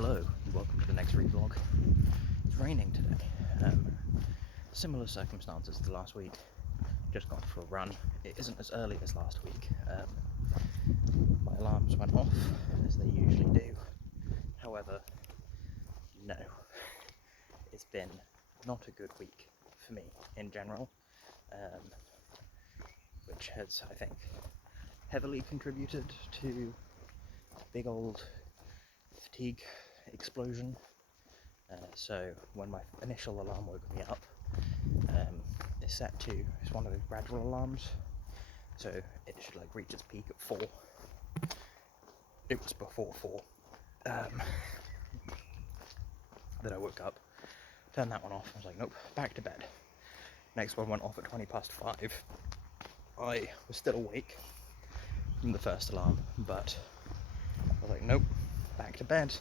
Hello, and welcome to the Next ReeVlog. It's raining today. Similar circumstances to last week. Just gone for a run. It isn't as early as last week. My alarms went off, as they usually do. However, no. It's been not a good week for me in general, which has, I think, heavily contributed to a big old fatigue explosion. So when my initial alarm woke me up, it's set to, it's one of the gradual alarms, so it should like reach its peak at 4. It was before 4 that I woke up, turned that one off. I was like, nope, back to bed. Next one went off at 5:20. I was still awake from the first alarm, but I was like, nope, back to bed.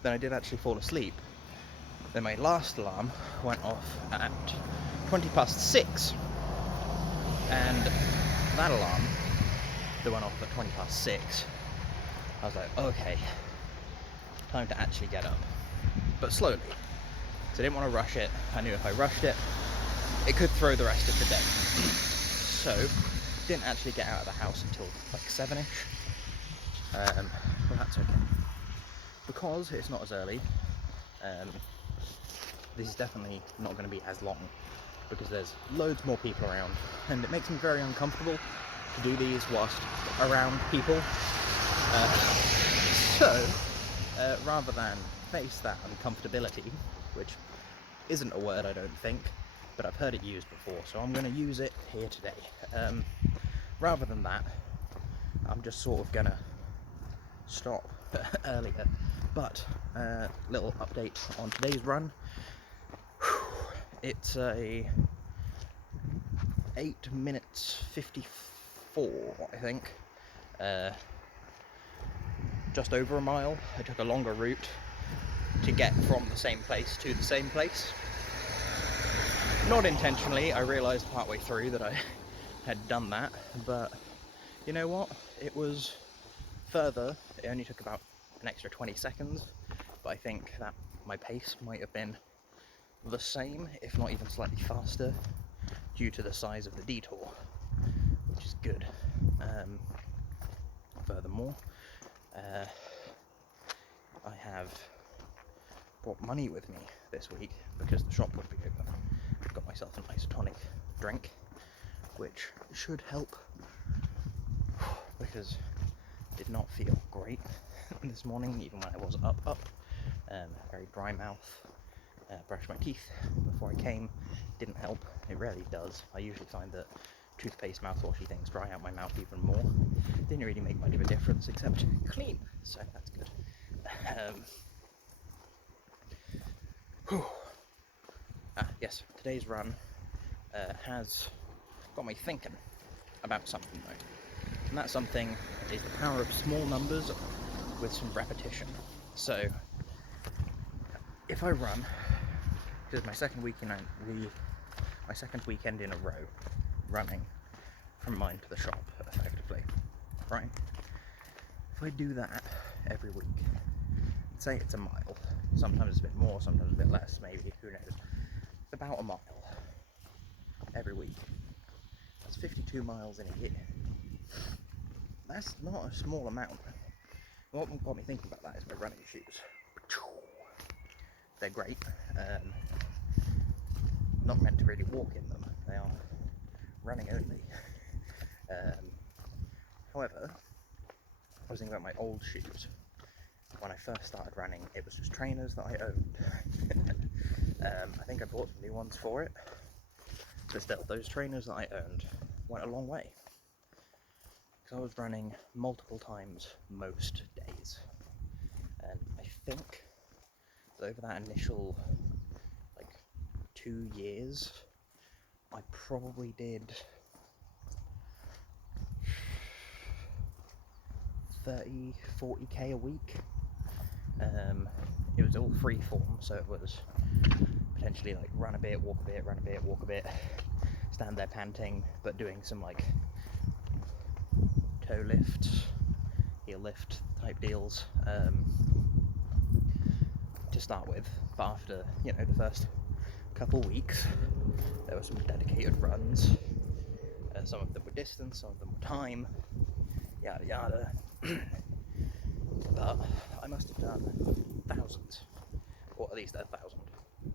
Then I did actually fall asleep. Then my last alarm went off at 6:20, and that alarm that went off at 6:20, I was like, okay, time to actually get up, but slowly, because I didn't want to rush it. I knew if I rushed it, it could throw the rest of the day. So didn't actually get out of the house until like 7ish. Well, that's okay, because it's not as early. This is definitely not going to be as long, because there's loads more people around, and it makes me very uncomfortable to do these whilst around people. So rather than face that uncomfortability, which isn't a word I don't think, but I've heard it used before, so I'm going to use it here today. Rather than that, I'm just sort of going to stop earlier. But little update on today's run. It's a 8 minutes 54, I think. Just over a mile. I took a longer route to get from the same place to the same place. Not intentionally. I realised partway through that I had done that, but you know what? It was further. It only took about an extra 20 seconds, but I think that my pace might have been the same, if not even slightly faster, due to the size of the detour, which is good. Furthermore, I have brought money with me this week because the shop would be open. I've got myself an isotonic drink, which should help, because I did not feel great this morning, even when I was up. Very dry mouth. Brushed my teeth before I came. Didn't help. It rarely does. I usually find that toothpaste, mouthwashy things dry out my mouth even more. Didn't really make much of a difference except clean, so that's good. Yes, today's run has got me thinking about something though, and that something is the power of small numbers with some repetition. So if I run, because my second weekend in a row running from mine to the shop effectively, right? If I do that every week, say it's a mile, sometimes it's a bit more, sometimes a bit less, maybe, who knows, about a mile every week. That's 52 miles in a year. That's not a small amount. What got me thinking about that is my running shoes. They're great. Not meant to really walk in them. They are running only. However, I was thinking about my old shoes. When I first started running, it was just trainers that I owned. I think I bought some new ones for it. But still, those trainers that I owned went a long way, because I was running multiple times most days. And I think that over that initial 2 years, I probably did 30-40k a week. It was all free form, so it was potentially like run a bit, walk a bit, run a bit, walk a bit, stand there panting, but doing some like toe lift, heel lift type deals. to start with, but after, you know, the first couple weeks, there were some dedicated runs. Some of them were distance, some of them were time, yada yada. But I must have done thousands, or at least 1,000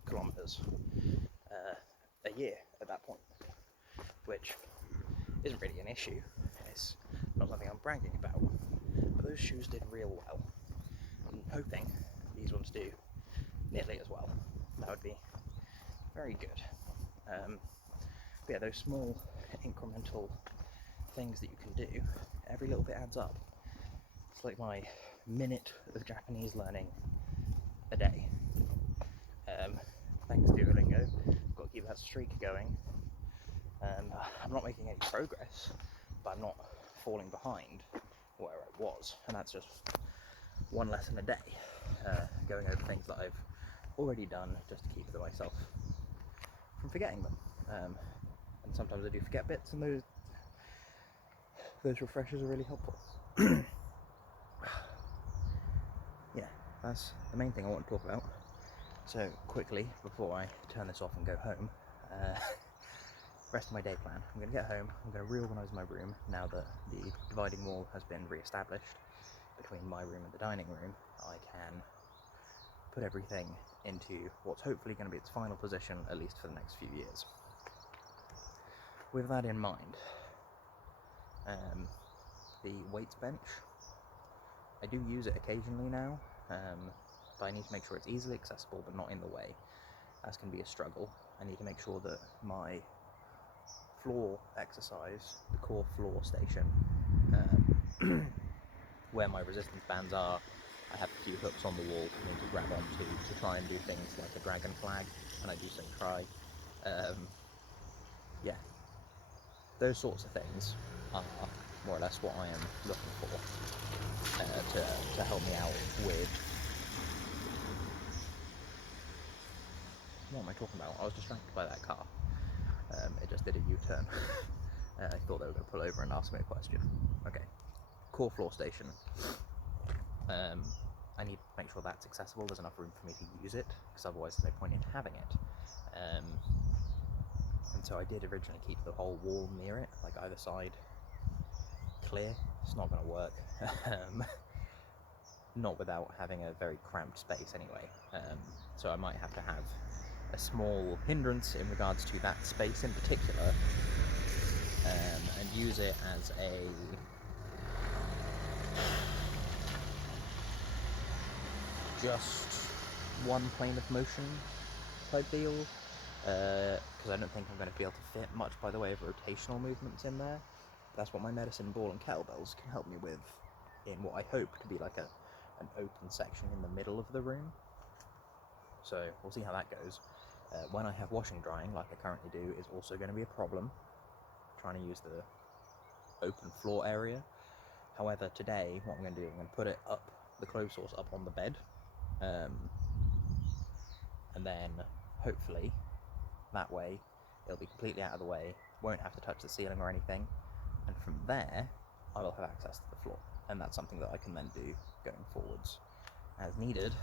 kilometers a year at that point, which isn't really an issue. It's not something I'm bragging about, but those shoes did real well. I'm hoping these ones do nearly as well. That would be very good. But yeah, those small incremental things that you can do, every little bit adds up. It's like my minute of Japanese learning a day. Thanks Duolingo, I've got to keep that streak going. I'm not making any progress, but I'm not falling behind where I was, and that's just one lesson a day, going over things that I've already done just to keep myself from forgetting them. And sometimes I do forget bits, and those refreshers are really helpful. Yeah, that's the main thing I want to talk about. So quickly, before I turn this off and go home, rest of my day plan. I'm going to get home, I'm going to reorganise my room now that the dividing wall has been re-established between my room and the dining room. I can put everything into what's hopefully going to be its final position, at least for the next few years. With that in mind, the weights bench, I do use it occasionally now, but I need to make sure it's easily accessible but not in the way, as can be a struggle. I need to make sure that my floor exercise, the core floor station, where my resistance bands are, I have a few hooks on the wall for me to grab onto to try and do things like a dragon flag, and I do say try. Yeah, those sorts of things are more or less what I am looking for to help me out with. What am I talking about? I was distracted by that car. It just did a U-turn. I thought they were going to pull over and ask me a question. Okay, core floor station. I need to make sure that's accessible, there's enough room for me to use it, because otherwise there's no point in having it. And so I did originally keep the whole wall near it, like either side clear. It's not going to work. Not without having a very cramped space anyway. So I might have to have a small hindrance in regards to that space in particular, and use it as a just one plane of motion type deal, because I don't think I'm going to be able to fit much by the way of rotational movements in there. That's what my medicine ball and kettlebells can help me with, in what I hope to be like an open section in the middle of the room. So we'll see how that goes. When I have washing drying, like I currently do, is also going to be a problem, trying to use the open floor area. However, today, what I'm going to do, I'm going to put it up, the clothes source up on the bed, and then hopefully that way it'll be completely out of the way, won't have to touch the ceiling or anything, and from there I will have access to the floor, and that's something that I can then do going forwards as needed.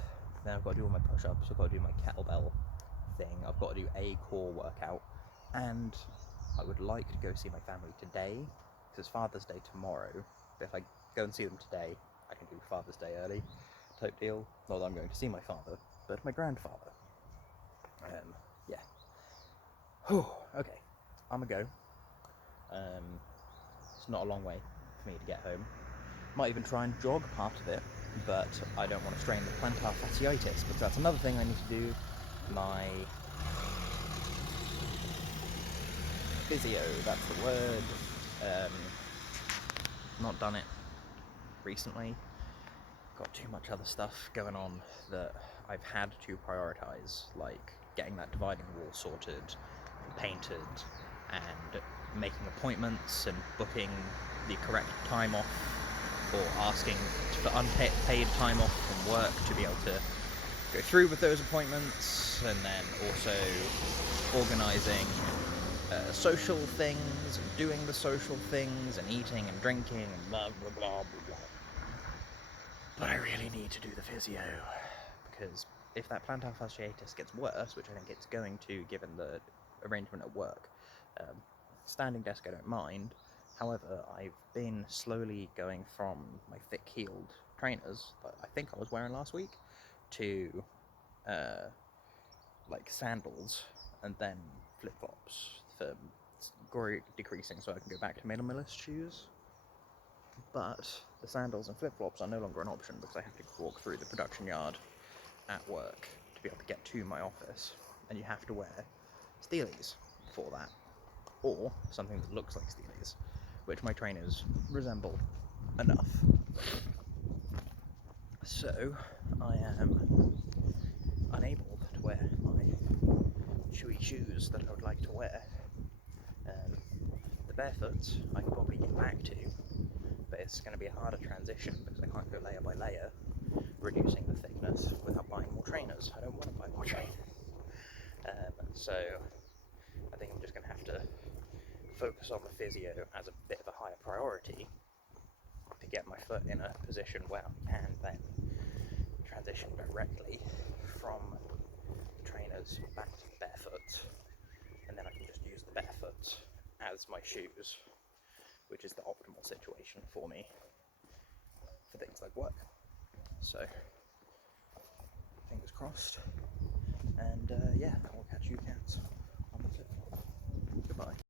Then I've got to do all my push-ups, I've got to do my kettlebell thing, I've got to do a core workout, and I would like to go see my family today, because it's Father's Day tomorrow, but if I go and see them today, I can do Father's Day early type deal. Not that I'm going to see my father, but my grandfather. Yeah. Whew, okay, I'm gonna go. It's not a long way for me to get home. Might even try and jog part of it, but I don't want to strain the plantar fasciitis, because that's another thing I need to do. My physio, that's the word. Not done it recently. Got too much other stuff going on that I've had to prioritise, like getting that dividing wall sorted, painted, and making appointments and booking the correct time off, or asking for unpaid time off from work to be able to go through with those appointments, and then also organising social things, and doing the social things, and eating and drinking, and blah blah blah blah blah. But I really need to do the physio, because if that plantar fasciitis gets worse, which I think it's going to given the arrangement at work, standing desk I don't mind. However, I've been slowly going from my thick-heeled trainers that I think I was wearing last week to like sandals and then flip-flops for decreasing so I can go back to minimalist shoes. But the sandals and flip-flops are no longer an option because I have to walk through the production yard at work to be able to get to my office, and you have to wear steelies for that, or something that looks like steelies, which my trainers resemble enough. So I am unable to wear my chewy shoes that I would like to wear. The barefoots I can probably get back to, but it's going to be a harder transition because I can't go layer by layer, reducing the thickness without buying more trainers. I don't want to buy more trainers. So I think I'm just going to have to focus on the physio as a bit of a higher priority to get my foot in a position where I can then transition directly from the trainers back to the barefoot, and then I can just use the barefoot as my shoes, which is the optimal situation for me for things like work. So fingers crossed, and yeah, I'll catch you cats on the flip flop. Goodbye.